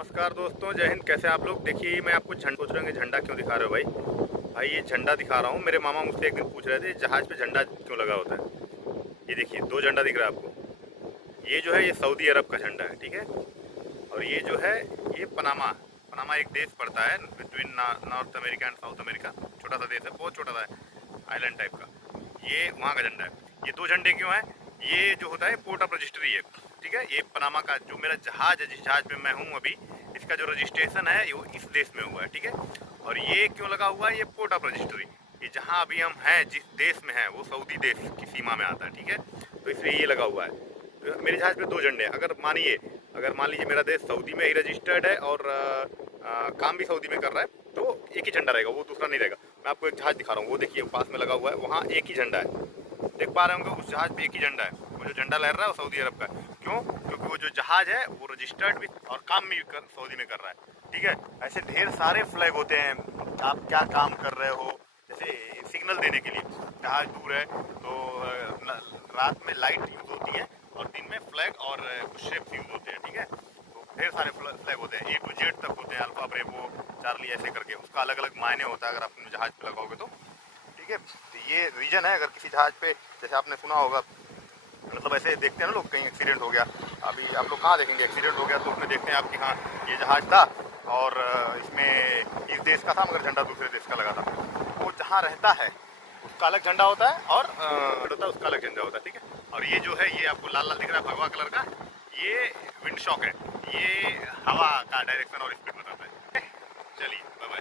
नमस्कार दोस्तों, जय हिंद। कैसे आप लोग? देखिए, मैं आपको झंडा सोच रहे होंगे झंडा क्यों दिखा रहे हो भाई। भाई ये झंडा दिखा रहा हूँ। मेरे मामा मुझसे एक दिन पूछ रहे थे जहाज पे झंडा क्यों लगा होता है। ये देखिए, दो झंडा दिख रहा है आपको। ये जो है ये सऊदी अरब का झंडा है, ठीक है। और ये जो है ये पनामा। पनामा एक देश पड़ता है between north America and south America. छोटा सा देश है, बहुत छोटा सा है, आइलैंड टाइप का। ये वहाँ का झंडा है। ये दो झंडे क्यों हैं? ये जो होता है पोर्ट ऑफ रजिस्ट्री है, ठीक है। ये पनामा का जो मेरा जहाज है, जिस जहाज पे मैं हूँ अभी, इसका जो रजिस्ट्रेशन है वो इस देश में हुआ है, ठीक है। और ये क्यों लगा हुआ है? ये पोर्ट ऑफ रजिस्ट्री, ये जहाँ अभी हम हैं, जिस देश में हैं, वो सऊदी देश की सीमा में आता है, ठीक है। तो इसलिए ये लगा हुआ है। तो मेरे जहाज पे दो झंडे हैं। अगर मान लीजिए मेरा देश सऊदी में ही रजिस्टर्ड है और काम भी सऊदी में कर रहा है, तो एक ही झंडा रहेगा, वो दूसरा नहीं रहेगा। मैं आपको एक जहाज दिखा रहा हूँ, वो देखिए पास में लगा हुआ है, वहाँ एक ही झंडा है। देख पा रहे होंगे, उस जहाज पे एक ही झंडा है। वो जो झंडा लहर रहा है वो सऊदी अरब का है। क्यों? क्योंकि वो जो जहाज है वो रजिस्टर्ड भी और काम भी सऊदी में कर रहा है, ठीक है। ऐसे ढेर सारे फ्लैग होते हैं। आप क्या काम कर रहे हो, जैसे सिग्नल देने के लिए जहाज दूर है तो रात में लाइट यूज होती है और दिन में फ्लैग और शिप्स यूज होते हैं, ठीक है। तो ढेर सारे फ्लैग होते हैं, A to Z तक होते हैं, अल्फा ब्रेवो चार्ली ऐसे करके। उसका अलग अलग मायने होता है अगर आप जहाज पे लगाओगे तो, ठीक है। तो ये रीजन है। अगर किसी जहाज पे, जैसे आपने सुना होगा, मतलब ऐसे देखते हैं ना लोग, कहीं एक्सीडेंट हो गया, अभी आप लोग कहाँ देखेंगे एक्सीडेंट हो गया तो उसमें देखते हैं आप कि हाँ ये जहाज था और इसमें इस देश का था मगर झंडा दूसरे देश का लगा था। वो जहाँ रहता है उसका अलग झंडा होता है और होता है उसका अलग झंडा होता है, ठीक है। और ये जो है ये आपको लाल लाल दिख रहा है भगवा कलर का, ये विंड शॉक है। ये हवा का डायरेक्शन और स्पीड बताता है। चलिए, बाय बाय।